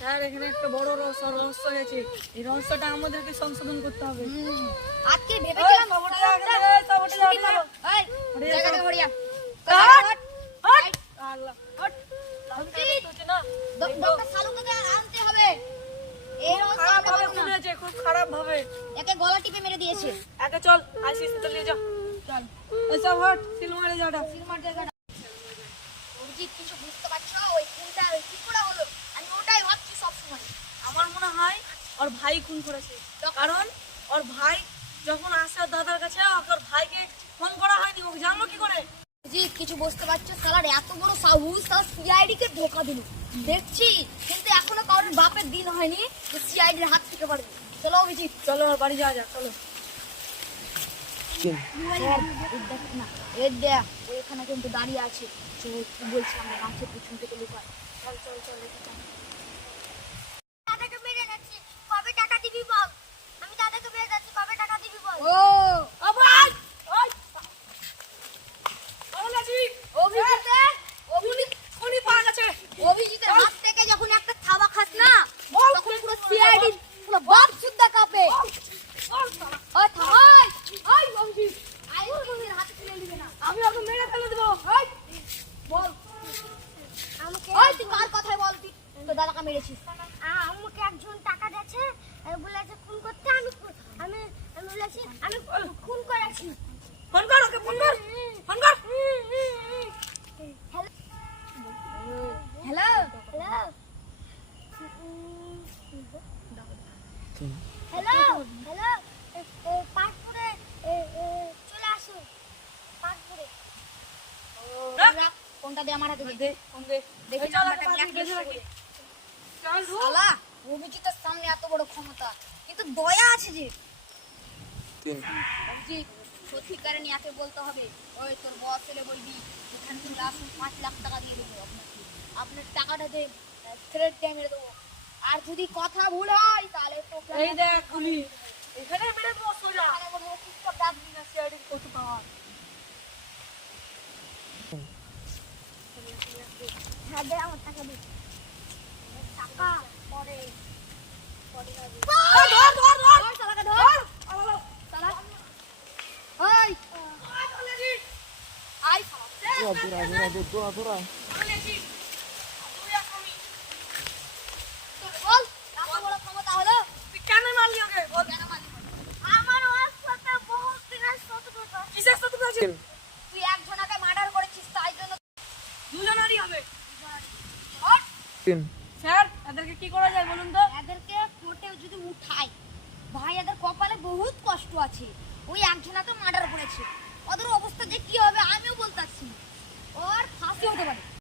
Sir এখানে একটা বড় রহস্য হয়েছে, এই রহস্যটা আমাদেরকে সংশোধন করতে হবে। আজকে ভেবেছিলাম খুব খারাপ ভাবে একে গলা টিপে মেরে দিয়েছে। একে চল আইসিসিতে নিয়ে যা। চল এসব হট সিলমারে যাটা সিলমার জায়গাটা অভিজিৎ কিছু বুঝতে পারছো? ওই খুনটা কি করে হলো? আমি ওটাই ভাবছি সব সময়। আমার মনে হয় ওর ভাই খুন করেছে, কারণ ওর ভাই যখন আসে ওর দাদার কাছে ওর ভাইকে ফোন করা হয়নি, ওকে জানলো কি করে? অভিজিৎ কিছু বুঝতে পারছো? সালার এত বড় সাহস, তার সিআইডি কে ধোকা দিল দেখছি, কিন্তু এখনো কারোর বাপের দিন হয়নি যে সিআইডির হাত থেকে পারবে। চলো অভিজিৎ, চলো ওর বাড়ি যাওয়া যাক। চলো এখানে কিন্তু দাঁড়িয়ে আছে, কি বলছি আমরা গাছের পিছন থেকে লুকাই। চল চল চল দাদাকে মেরে যাচ্ছি, কবে টাকা দিবি বল? আমি দাদাকে মেরে যাচ্ছি, কবে টাকা দিবি বল? ও আবার ওই ওলাজি অভিজিৎ পাওয়া গেছে। অভিজিতের হাত থেকে যখন একটা থাবা খাস না, তখন পুরো সিআইডি পুরো বাপ সুদ্ধা কাঁপে। ওই থামাই, ওই অভিজিৎ আই অভিজিৎ হাতে তুলে নিবে না, আমি ওকে মেরে ফেলে দেবো। ওই বল আমাকে, ওই তুই কার কথাই বল? তুই তো দাদাকে মেরেছিস। আমাকে একজন টাকা দিয়েছে, বলেছে খুন করতে, আমি বলেছি আমি খুন করেছি। ফোন কর ওকে, ফোন কর, ফোন কর। হ্যালো হ্যালো হ্যালো হ্যালো পার্কপুরে চলে আসুন, পার্কপুরে। কোনটা দে আমার হাতে দে, ফোন দে। দেখি চল নাম্বারটা আগে ব্ল্যাক লিস্ট করে। চল শালা অভিজিতের সামনে এত বড় ক্ষমতা, কিন্তু দয়া আছে যে। অভিজিৎ সত্যিকারে নিয়াকে বলতে হবে, ওই তোর বস এলে বলবি এখানে চলে আসুন, 5 লাখ টাকা দিয়ে দেবো আপনাকে, আপনার টাকাটা দে, থ্রেড দিয়ে মেরে দেবো, আর যদি কথা ভুল হয় তাহলে এই দেখ গুলি এখানে মেরে দেবো সোজা। সিআইডির কত পাওয়ার। হ্যাঁ দে আমার টাকা দে, টাকা পরে পরে হবে। ধর ধর ধর ওই শালাকে ধর, শালা ওই ওলাজি আই শালা ওলাজি তুই আমি বল এত বড় ক্ষমতা হলো? তুই কেন মারলি ওকে? বল কেন মারলি? আমার ওর সাথে বহুত দিনের শত্রুতা। কিসের সাথে আছে? তুই একজনকে মার্ডার করেছিস, তাই জন্য দুজনেরই হবে। ওর স্যার এদেরকে কি করা যায় বলুন তো? এদেরকে কোর্টে যদি উঠাই, ভাই এদের কপালে বহুত কষ্ট আছে, ওই একজনকে মার্ডার করেছে, ওদের অবস্থা যে কি হবে আমিও বলতে পারছি না, ওর ফাঁসি হতে পারে।